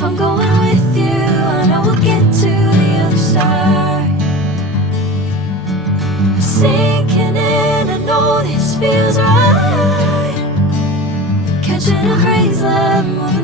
If I'm going with you, I know we'll get to the other side. Sinking in, I know this feels right. Catching a crazy love, moving